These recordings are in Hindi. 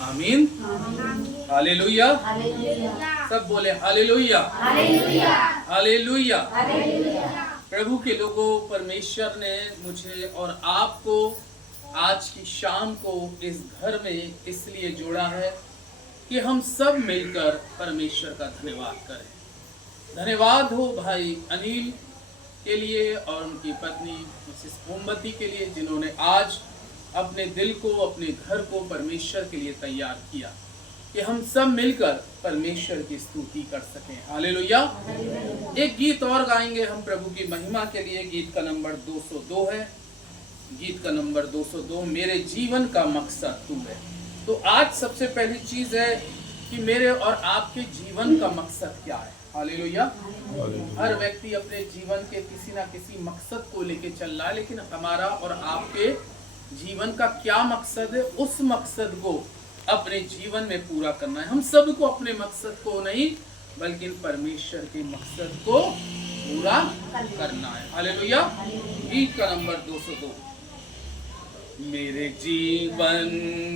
आमीन। हालेलुया। सब बोले हालेलुया, हालेलुया। प्रभु के लोगों, परमेश्वर ने मुझे और आपको आज की शाम को इस घर में इसलिए जोड़ा है कि हम सब मिलकर परमेश्वर का धन्यवाद करें। धन्यवाद हो भाई अनिल के लिए और उनकी पत्नी मिसेस मोमबत्ती के लिए, जिन्होंने आज अपने दिल को, अपने घर को परमेश्वर के लिए तैयार किया कि हम सब मिलकर परमेश्वर की स्तुति कर सकें। हालेलुया। एक गीत और गाएंगे हम प्रभु की महिमा के लिए। गीत का नंबर 202 है। गीत का नंबर 202, मेरे जीवन का मकसद तू है। तो आज सबसे पहली चीज है कि मेरे और आपके जीवन का मकसद क्या है। हालेलुया। हर व्यक्ति अपने जीवन के किसी ना किसी मकसद को लेके चल रहा है, लेकिन हमारा और आपके जीवन का क्या मकसद है, उस मकसद को अपने जीवन में पूरा करना है। हम सबको अपने मकसद को नहीं बल्कि परमेश्वर के मकसद को पूरा करना है। हालेलुया। गीत का नंबर 202, मेरे जीवन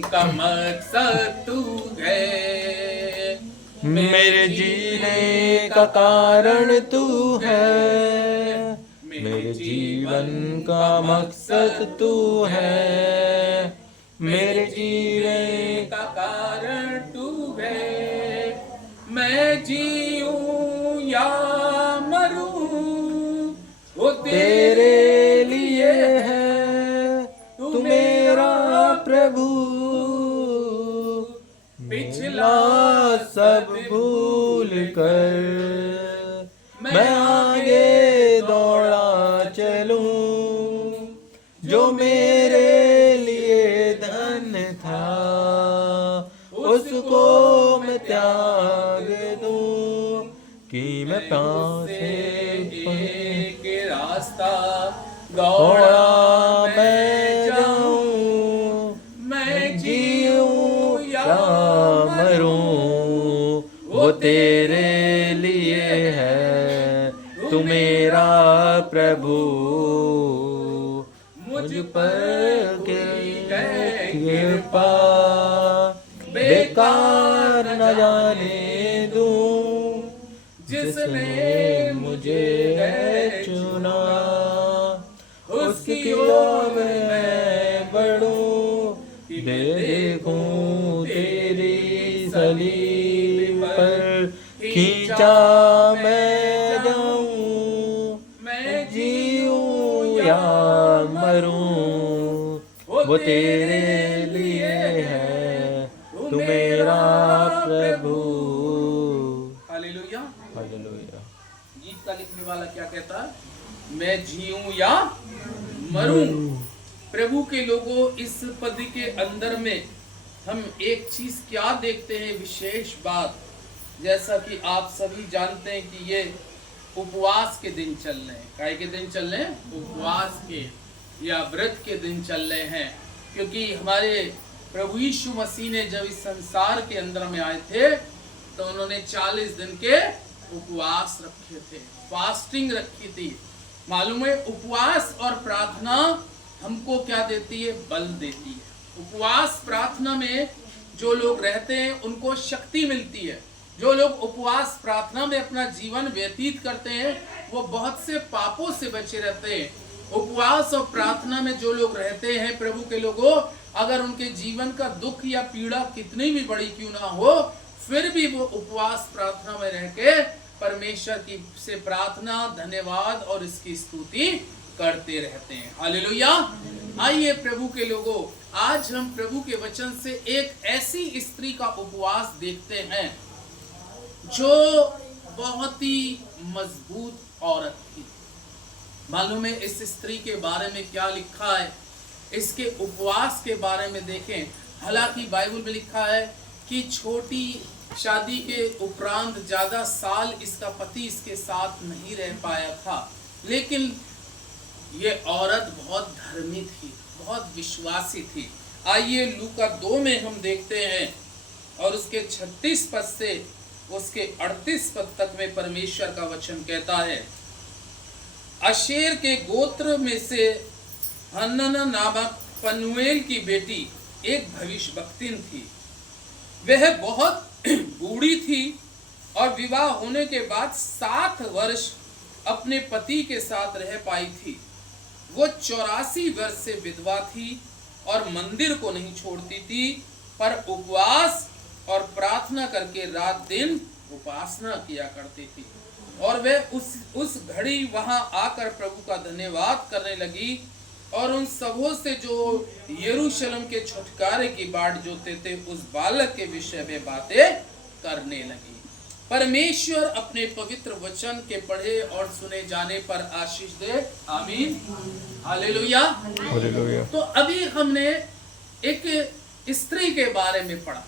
का मकसद तू है, मेरे जीने का कारण तू है, मेरे जीवन का मकसद तू है, मेरे जीने का कारण तू है। मैं जीऊं या मरूं वो तेरे लिए है, तू मेरा प्रभु, पिछला सब भूल कर मैं आगे दौड़ा चलूं, जो मेरे लिए धन था उसको मैं त्याग दूं, कि मैं पासे के रास्ता दौड़ा मैं जाऊं, मैं जीऊं या मरूं वो तेरे लिए है, तू मेरा प्रभु, मुझ पर कृपा बेकार न जाने दूं, जिसने मुझे चुना उसकी ओर मैं बढ़ूं, देखूं तेरी सलीब पर खींचा मैं जाऊं, मैं जीऊं या मरूं वो तेरे लिए है, तू मेरा प्रभु। हालेलुया। हालेलुया। गीत का लिखने वाला क्या कहता है? मैं जीऊं या मरूं। प्रभु के लोगों, इस पद के अंदर में हम एक चीज क्या देखते हैं, विशेष बात, जैसा कि आप सभी जानते हैं कि ये उपवास के दिन चल रहे हैं। काय के दिन चल रहे हैं? उपवास के या व्रत के दिन चल रहे हैं, क्योंकि हमारे प्रभु यीशु मसीह ने जब इस संसार के अंदर में आए थे तो उन्होंने 40 दिन के उपवास रखे थे, फास्टिंग रखी थी। मालूम है, उपवास और प्रार्थना हमको क्या देती है? बल देती है। उपवास प्रार्थना में जो लोग रहते हैं उनको शक्ति मिलती है। जो लोग उपवास प्रार्थना में अपना जीवन व्यतीत करते हैं वो बहुत से पापों से बचे रहते हैं। उपवास और प्रार्थना में जो लोग रहते हैं प्रभु के लोगों, अगर उनके जीवन का दुख या पीड़ा कितनी भी बड़ी क्यों ना हो, फिर भी वो उपवास प्रार्थना में रह के परमेश्वर की से प्रार्थना, धन्यवाद और इसकी स्तुति करते रहते हैं। हालेलुया। आइए प्रभु के लोगों, आज हम प्रभु के वचन से एक ऐसी स्त्री का उपवास देखते हैं जो बहुत ही मजबूत औरत थी। मालूम है इस स्त्री के बारे में क्या लिखा है? इसके उपवास के बारे में देखें। हालांकि बाइबल में लिखा है कि छोटी शादी के उपरांत ज्यादा साल इसका पति इसके साथ नहीं रह पाया था, लेकिन ये औरत बहुत धर्मी थी, बहुत विश्वासी थी। आइए लूका 2 में हम देखते हैं और उसके 36 पद से उसके 38 पद तक में परमेश्वर का वचन कहता है, अशेर के गोत्र में से हन्ना नामक पनुएल की बेटी एक भविष्यवक्तिन थी। वह बहुत बूढ़ी थी और विवाह होने के बाद 7 वर्ष अपने पति के साथ रह पाई थी। वो 84 वर्ष से विधवा थी और मंदिर को नहीं छोड़ती थी, पर उपवास और प्रार्थना करके रात दिन उपासना किया करती थी। और वह उस घड़ी वहां आकर प्रभु का धन्यवाद करने लगी और उन सबों से जो यरूशलेम के छुटकारे की बाट जोते थे उस बालक के विषय में बातें करने लगी। परमेश्वर अपने पवित्र वचन के पढ़े और सुने जाने पर आशीष दे। आमीन, हालेलुया। हालेलुया। तो अभी हमने एक स्त्री के बारे में पढ़ा।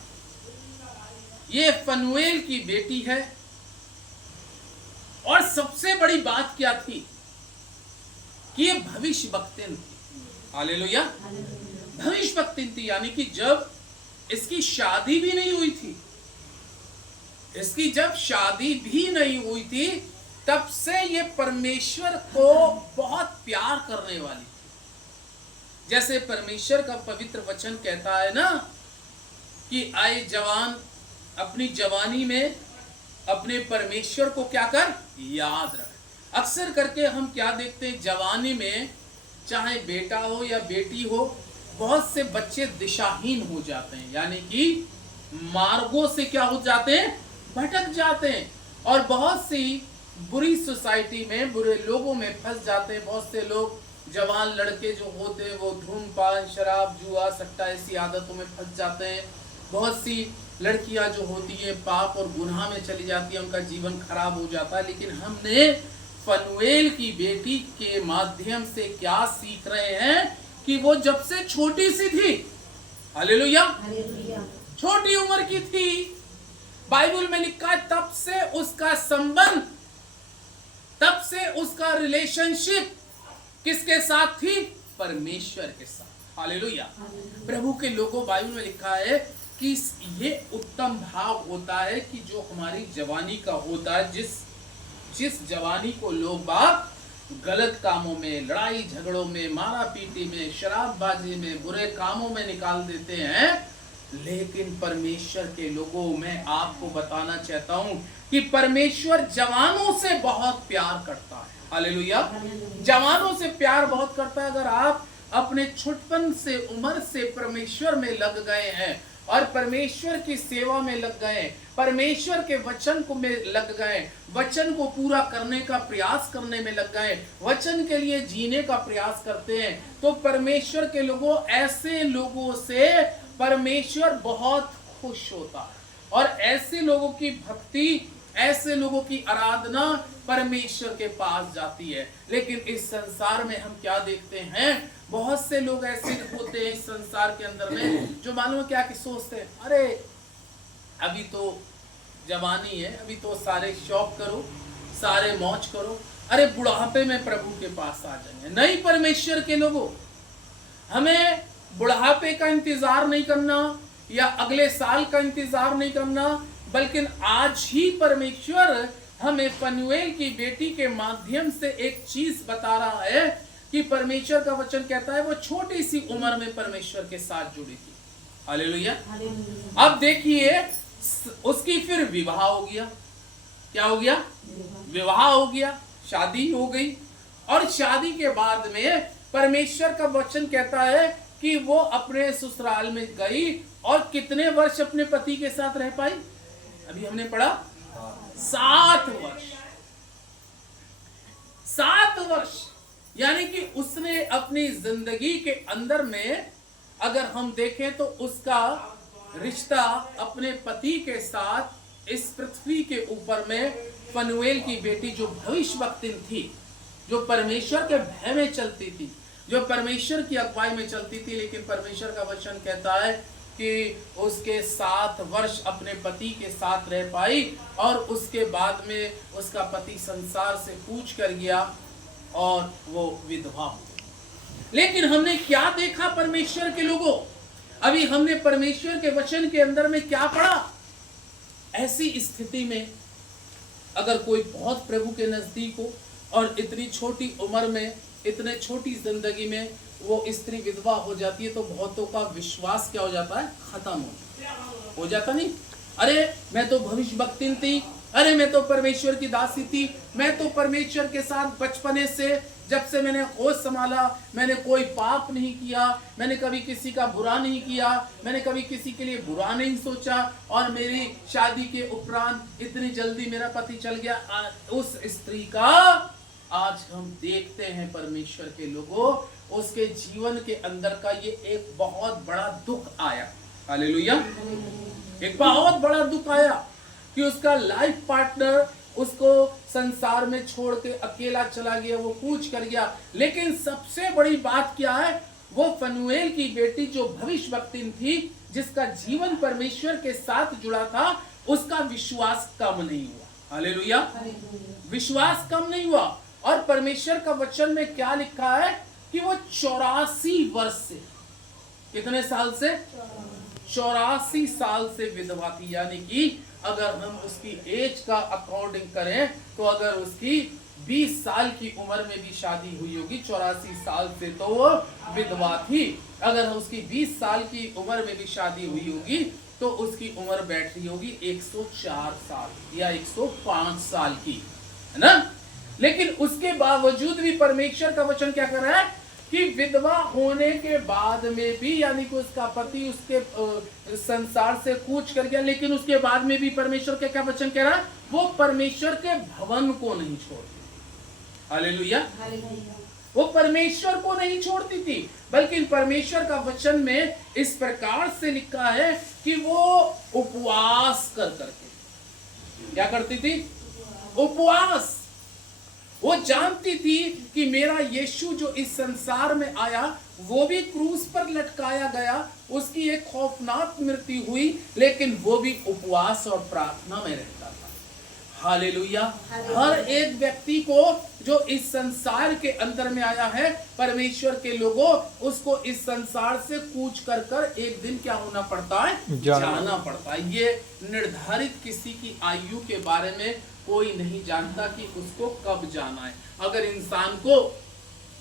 ये फनुएल की बेटी है और सबसे बड़ी बात क्या थी कि ये भविष्यवक्तिन थी। हालेलुया। भविष्यवक्तिन थी, यानी कि जब इसकी शादी भी नहीं हुई थी, इसकी जब शादी भी नहीं हुई थी तब से ये परमेश्वर को बहुत प्यार करने वाली थी। जैसे परमेश्वर का पवित्र वचन कहता है ना कि आए जवान अपनी जवानी में अपने परमेश्वर को क्या कर, याद रख। अक्सर करके हम क्या देखते हैं, जवानी में चाहे बेटा हो या बेटी हो, बहुत से बच्चे दिशाहीन हो जाते हैं, यानी कि मार्गों से क्या हो जाते हैं, भटक जाते हैं और बहुत सी बुरी सोसाइटी में बुरे लोगों में फंस जाते हैं। बहुत से लोग जवान लड़के जो होते हैं वो धूम्रपान, शराब, जुआ, सट्टा ऐसी आदतों में फंस जाते हैं। बहुत सी लड़कियां जो होती हैं पाप और गुनाह में चली जाती हैं, उनका जीवन खराब हो जाता है। लेकिन हमने फनुएल की बेटी के माध्यम से क्या सीख रहे हैं कि वो जब से छोटी सी थी, हालेलुया, छोटी उम्र की थी, बाइबल में लिखा है तब से उसका संबंध, तब से उसका रिलेशनशिप किसके साथ थी, परमेश्वर के साथ। हालेलुया। प्रभु के लोगों, बाइबल में लिखा है कि ये उत्तम भाव होता है कि जो हमारी जवानी का होता है, जिस जवानी को लोग बात गलत कामों में, लड़ाई झगड़ों में, मारा पीटी में, शराबबाजी में, बुरे कामों में निकाल देते हैं। लेकिन परमेश्वर के लोगों, मैं आपको बताना चाहता हूं कि परमेश्वर जवानों से बहुत प्यार करता है। हालेलुया। जवानों से प्यार बहुत करता है। अगर आप अपने छुटपन से, उम्र से परमेश्वर में लग गए हैं और परमेश्वर की सेवा में लग गए, परमेश्वर के वचन को में लग गए, वचन को पूरा करने का प्रयास करने में लग गए, वचन के लिए जीने का प्रयास करते हैं, तो परमेश्वर के लोगों, ऐसे लोगों से परमेश्वर बहुत खुश होता है और ऐसे लोगों की भक्ति, ऐसे लोगों की आराधना परमेश्वर के पास जाती है। लेकिन इस संसार में हम क्या देखते हैं, बहुत से लोग ऐसे होते हैं इस संसार के अंदर में जो मालूम क्या कि सोचते हैं, अरे अभी तो जवानी है, अभी तो सारे शौक करो, सारे मौज करो, अरे बुढ़ापे में प्रभु के पास आ जाएंगे। नहीं, परमेश्वर के लोगों, हमें बुढ़ापे का इंतजार नहीं करना या अगले साल का इंतजार नहीं करना, बल्कि आज ही परमेश्वर हमें फनुएल की बेटी के माध्यम से एक चीज बता रहा है कि परमेश्वर का वचन कहता है वो छोटी सी उम्र में परमेश्वर के साथ जुड़ी थी। हालेलुया। अब देखिए, उसकी फिर विवाह हो गया। क्या हो गया? विवाह हो गया, शादी हो गई। और शादी के बाद में परमेश्वर का वचन कहता है कि वो अपने ससुराल में गई और कितने वर्ष अपने पति के साथ रह पाई? अभी हमने पढ़ा 7 वर्ष। 7 वर्ष, यानी कि उसने अपनी जिंदगी के अंदर में अगर हम देखें तो उसका रिश्ता अपने पति के साथ इस पृथ्वी के ऊपर में फनुएल की बेटी जो भविष्यवक्तिन थी, जो परमेश्वर के भय में चलती थी, जो परमेश्वर की अगुवाई में चलती थी। लेकिन परमेश्वर का वचन कहता है कि उसके 7 वर्ष अपने पति के साथ रह पाई और उसके बाद में उसका पति संसार से कूच कर गया और वो विधवा हो गई। लेकिन हमने क्या देखा परमेश्वर के लोगों? अभी हमने परमेश्वर के वचन के अंदर में क्या पढ़ा? ऐसी स्थिति में अगर कोई बहुत प्रभु के नजदीक हो और इतनी छोटी उम्र में, इतने छोटी जिंदगी में वो स्त्री विधवा हो जाती है, तो बहुतों का विश्वास क्या हो जाता है? खत्म हो जाता है। हो जाता नहीं? अरे मैं तो भविष्य वक्तिन थी, अरे मैं तो परमेश्वर की दासी थी, मैं तो परमेश्वर के साथ बचपने से, जब से मैंने होश संभाला, मैंने कोई पाप नहीं किया, मैंने कभी किसी का बुरा नहीं किया, मैंने कभी किसी के लिए बुरा नहीं सोचा, और मेरी शादी के उपरांत इतनी जल्दी मेरा पति चल गया। उस स्त्री का आज हम देखते हैं परमेश्वर के लोगों, उसके जीवन के अंदर का ये एक बहुत बड़ा दुख आया। हालेलुया। एक बहुत बड़ा दुख आया कि उसका लाइफ पार्टनर उसको संसार में छोड़ के अकेला चला गया, वो कूच कर गया। लेकिन सबसे बड़ी बात क्या है, वो फनुएल की बेटी जो भविष्यवक्तिन थी, जिसका जीवन परमेश्वर के साथ जुड़ा था, उसका विश्वास कम नहीं हुआ। हालेलुया। विश्वास कम नहीं हुआ। और परमेश्वर का वचन में क्या लिखा है कि वो 84 वर्ष से, कितने साल से? 84 साल से विधवा थी। यानी कि अगर हम उसकी एज का अकॉर्डिंग करें तो अगर उसकी 20 साल की उम्र में भी शादी हुई होगी, 84 साल से तो वो विधवा थी। अगर उसकी 20 साल की उम्र में भी शादी हुई होगी तो उसकी उम्र बैठ रही होगी 104 साल या 105 साल की, है ना? लेकिन उसके बावजूद भी परमेश्वर का वचन क्या कर रहा है कि विधवा होने के बाद में भी, यानी कि उसका पति उसके संसार से कूच कर गया, लेकिन उसके बाद में भी परमेश्वर का क्या वचन कह रहा है, वो परमेश्वर के भवन को नहीं छोड़ती। हालेलुया। वो परमेश्वर को नहीं छोड़ती थी, बल्कि परमेश्वर का वचन में इस प्रकार से लिखा है कि वो उपवास कर करके क्या करती थी? उपवास। वो जानती थी कि मेरा यीशु जो इस संसार में आया वो भी क्रूस पर लटकाया गया, उसकी एक खौफनाक मृत्यु हुई, लेकिन वो भी उपवास और प्रार्थना में रहता था। हालेलुया। हर एक व्यक्ति को जो इस संसार के अंदर में आया है, परमेश्वर के लोगों, उसको इस संसार से कूच कर कर एक दिन क्या होना पड़ता है? जाना पड़ता है। ये निर्धारित किसी की आयु के बारे में कोई नहीं जानता कि उसको कब जाना है। अगर इंसान को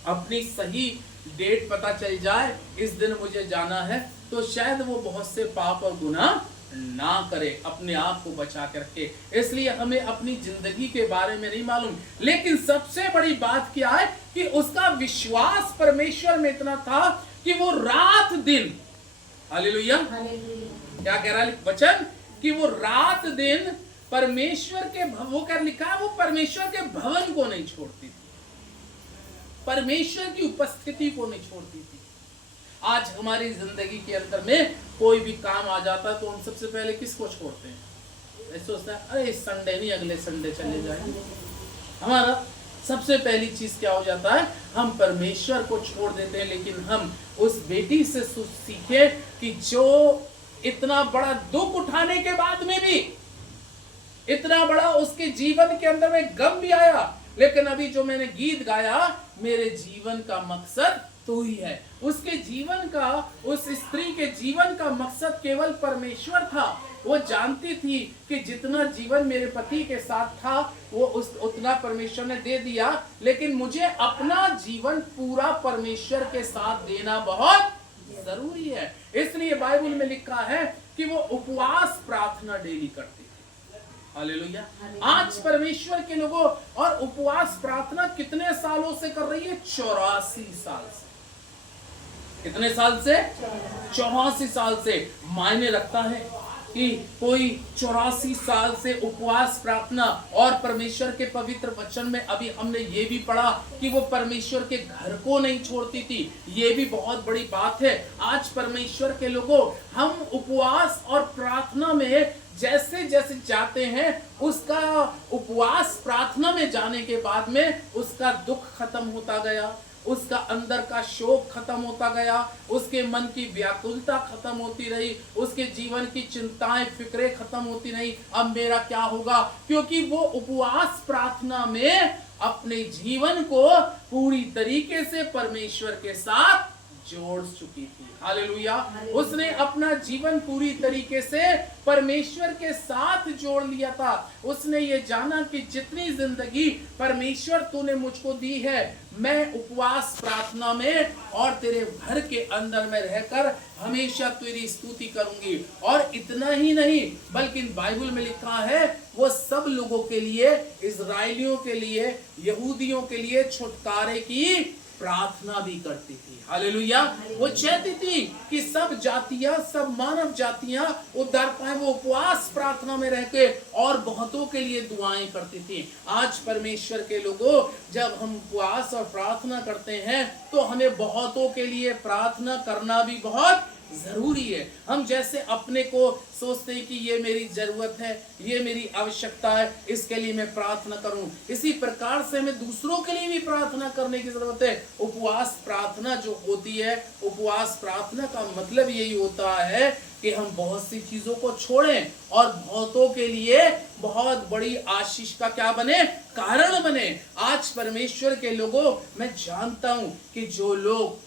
अपनी सही डेट पता चल जाए, इस दिन मुझे जाना है, तो शायद वो बहुत से पाप और गुनाह ना करे, अपने आप को बचा कर रखे। इसलिए हमें अपनी जिंदगी के बारे में नहीं मालूम, लेकिन सबसे बड़ी बात क्या है कि उसका विश्वास परमेश्वर में इतना था कि वो रात दिन, हालेलुया, क्या कह रहा है वचन, कि वो रात दिन परमेश्वर के, वो क्या लिखा है, वो परमेश्वर के भवन को नहीं छोड़ती थी, परमेश्वर की उपस्थिति को नहीं छोड़ती थी। आज हमारी जिंदगी के अंदर में कोई भी काम आ जाता है तो हम सबसे पहले किसको छोड़ते हैं? ऐसे सोचते हैं अरे इस संडे नहीं अगले संडे चले जाएंगे। हमारा सबसे पहली चीज क्या हो जाता है? हम परमेश्वर को छोड़ देते हैं। लेकिन हम उस बेटी से सीखे कि जो इतना बड़ा दुख उठाने के बाद में भी, इतना बड़ा उसके जीवन के अंदर में गम भी आया, लेकिन अभी जो मैंने गीत गाया, मेरे जीवन का मकसद तू ही है। उसके जीवन का, उस स्त्री के जीवन का मकसद केवल परमेश्वर था। वो जानती थी कि जितना जीवन मेरे पति के साथ था वो उतना परमेश्वर ने दे दिया, लेकिन मुझे अपना जीवन पूरा परमेश्वर के साथ देना बहुत जरूरी है। इसलिए बाइबल में लिखा है कि वो उपवास प्रार्थना डेली करती। हालेलुया। आज परमेश्वर के लोगों, और उपवास प्रार्थना कितने सालों से कर रही है? 84 साल से। कितने साल से? 84 साल से। मायने रखता है कि कोई 84 साल से उपवास प्रार्थना, और परमेश्वर के पवित्र वचन में अभी हमने ये भी पढ़ा कि वो परमेश्वर के घर को नहीं छोड़ती थी। ये भी बहुत बड़ी बात है। आज परमेश्वर के लोगों, हम उपवास और प्रार्थना में जैसे जैसे जाते हैं, उसका उपवास प्रार्थना में जाने के बाद में उसका दुख खत्म होता गया, उसका अंदर का शोक खत्म होता गया, उसके मन की व्याकुलता खत्म होती रही, उसके जीवन की चिंताएं फिक्रें खत्म होती रही। अब मेरा क्या होगा? क्योंकि वो उपवास प्रार्थना में अपने जीवन को पूरी तरीके से परमेश्वर के साथ जोड़ चुकी थी। हालेलुया। उसने अपना जीवन पूरी तरीके से परमेश्वर के साथ जोड़ लिया था। उसने ये जाना कि जितनी जिंदगी परमेश्वर तूने मुझको दी है, मैं उपवास प्रार्थना में और तेरे घर के अंदर में रहकर हमेशा तेरी स्तुति करूंगी। और इतना ही नहीं, बल्कि बाइबल में लिखा है वो सब लोगों के लिए, इजराइलियों के लिए, यहूदियों के लिए छुटकारे की प्रार्थना भी करती थी। हालेलुया। वो चाहती थी कि सब जातियां, सब मानव जातियां उद्धार पाए। वो उपवास प्रार्थना में रह के और बहुतों के लिए दुआएं करती थी। आज परमेश्वर के लोगों, जब हम उपवास और प्रार्थना करते हैं तो हमें बहुतों के लिए प्रार्थना करना भी बहुत जरूरी है। हम जैसे अपने को सोचते हैं कि ये मेरी जरूरत है, ये मेरी आवश्यकता है, इसके लिए मैं प्रार्थना करूं, इसी प्रकार से हमें दूसरों के लिए भी प्रार्थना करने की जरूरत है। उपवास प्रार्थना जो होती है, उपवास प्रार्थना का मतलब यही होता है कि हम बहुत सी चीजों को छोड़ें और बहुतों के लिए बहुत बड़ी आशीष का क्या बने, कारण बने। आज परमेश्वर के लोगों, मैं जानता हूं कि जो लोग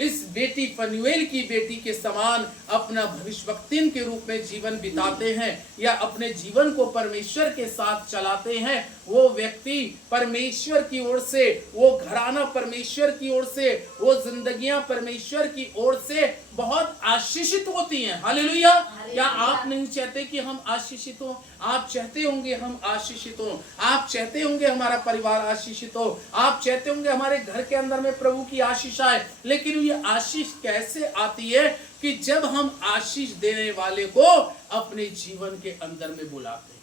इस बेटी फनुएल की बेटी के समान अपना भविष्यवक्तिन के रूप में जीवन बिताते हैं या अपने जीवन को परमेश्वर के साथ चलाते हैं, वो व्यक्ति परमेश्वर की ओर से, वो घराना परमेश्वर की ओर से, वो जिंदगियां परमेश्वर की ओर से बहुत आशीषित होती हैं। हालेलुया। क्या आप नहीं चाहते कि हम आशीषित हो? आप चाहते होंगे हम आशीषित हो, आप चाहते होंगे हमारा परिवार आशीषित हो, आप चाहते होंगे हमारे घर के अंदर में प्रभु की आशीष आए। लेकिन ये आशीष कैसे आती है कि जब हम आशीष देने वाले को अपने जीवन के अंदर में बुलाते हैं।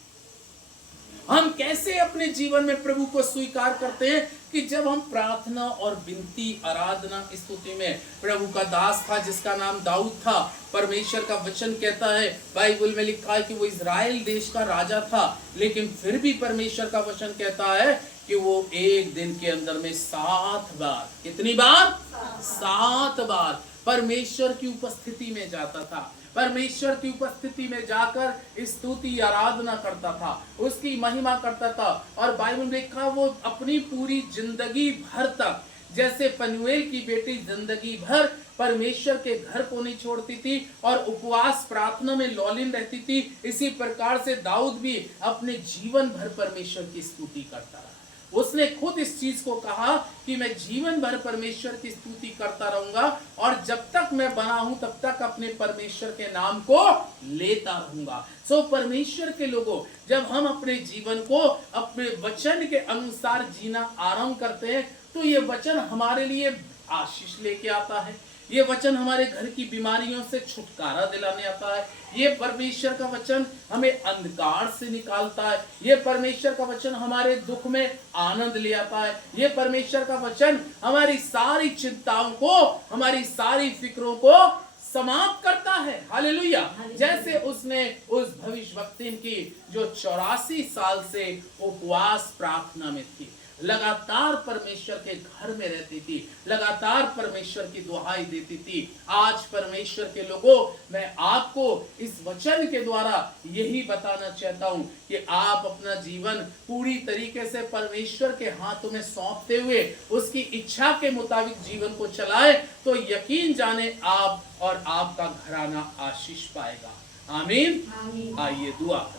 हम कैसे अपने जीवन में प्रभु को स्वीकार करते हैं कि जब हम प्रार्थना और विनती, आराधना, स्तुति में, प्रभु का दास था जिसका नाम दाऊद था। परमेश्वर का वचन कहता है, बाइबल में लिखा है कि वो इजराइल देश का राजा था, लेकिन फिर भी परमेश्वर का वचन कहता है कि वो एक दिन के अंदर में 7 बार, कितनी बार? 7 बार परमेश्वर की उपस्थिति में जाता था। परमेश्वर की उपस्थिति में जाकर स्तुति आराधना करता था, उसकी महिमा करता था। और बाइबल में लिखा वो अपनी पूरी जिंदगी भर तक, जैसे फनुएल की बेटी जिंदगी भर परमेश्वर के घर को नहीं छोड़ती थी और उपवास प्रार्थना में लौलीन रहती थी, इसी प्रकार से दाऊद भी अपने जीवन भर परमेश्वर की स्तुति करता रहा। उसने खुद इस चीज को कहा कि मैं जीवन भर परमेश्वर की स्तुति करता रहूंगा और जब तक मैं बना हूं तब तक अपने परमेश्वर के नाम को लेता रहूंगा। सो परमेश्वर के लोगों, जब हम अपने जीवन को अपने वचन के अनुसार जीना आरंभ करते हैं तो ये वचन हमारे लिए आशीष लेके आता है। ये वचन हमारे घर की बीमारियों से छुटकारा दिलाने आता है। ये परमेश्वर का वचन हमें अंधकार से निकालता है। ये परमेश्वर का वचन हमारे दुख में आनंद ले आता है। ये परमेश्वर का वचन हमारी सारी चिंताओं को, हमारी सारी फिक्रों को समाप्त करता है। हालेलुया। जैसे उसने उस भविष्यवक्तिन की जो 84 साल से उपवास प्रार्थना में थी, लगातार परमेश्वर के घर में रहती थी, लगातार परमेश्वर की दुहाई देती थी। आज परमेश्वर के लोगों, मैं आपको इस वचन के द्वारा यही बताना चाहता हूं कि आप अपना जीवन पूरी तरीके से परमेश्वर के हाथों में सौंपते हुए उसकी इच्छा के मुताबिक जीवन को चलाएं तो यकीन जाने आप और आपका घराना आशीष पाएगा। आमीन। आइए दुआ करें।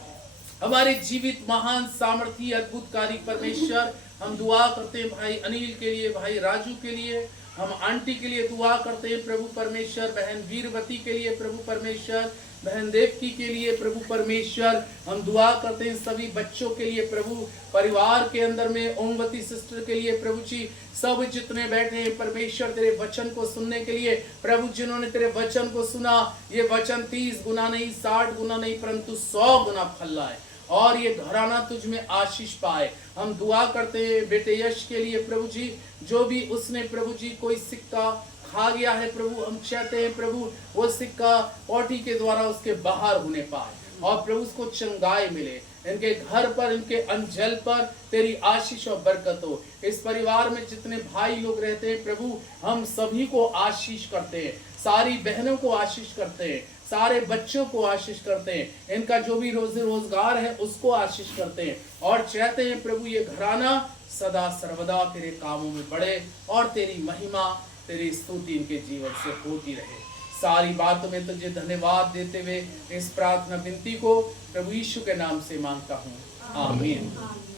हमारे जीवित महान सामर्थी अद्भुतकारी परमेश्वर, हम दुआ करते हैं भाई अनिल के लिए, भाई राजू के लिए, हम आंटी के लिए दुआ करते हैं प्रभु परमेश्वर, बहन वीरवती के लिए प्रभु परमेश्वर, बहन देवकी के लिए प्रभु परमेश्वर, हम दुआ करते हैं सभी बच्चों के लिए प्रभु, परिवार के अंदर में ओमवती सिस्टर के लिए प्रभु जी, सब जितने बैठे हैं परमेश्वर तेरे वचन को सुनने के लिए प्रभु, जिन्होंने तेरे वचन को सुना, ये वचन 30 गुना नहीं, 60 गुना नहीं, परंतु 100 गुना फल लाए और ये घराना तुझ में आशीष पाए। हम दुआ करते हैं बेटे यश के लिए प्रभु जी, जो भी उसने प्रभु जी कोई सिक्का खा गया है प्रभु, हम चाहते हैं प्रभु वो सिक्का पॉटी के द्वारा उसके बाहर होने पाए और प्रभु उसको चंगाई मिले। इनके घर पर, इनके अंजल पर तेरी आशीष और बरकत हो। इस परिवार में जितने भाई लोग रहते हैं प्रभु, हम सभी को आशीष करते हैं, सारी बहनों को आशीष करते हैं, सारे बच्चों को आशीष करते हैं, इनका जो भी रोजगार है उसको आशीष करते हैं और चाहते हैं प्रभु ये घराना सदा सर्वदा तेरे कामों में बढ़े और तेरी महिमा, तेरी स्तुति इनके जीवन से होती रहे। सारी बातों में तुझे धन्यवाद देते हुए इस प्रार्थना विनती को प्रभु यीशु के नाम से मांगता हूँ, आमीन।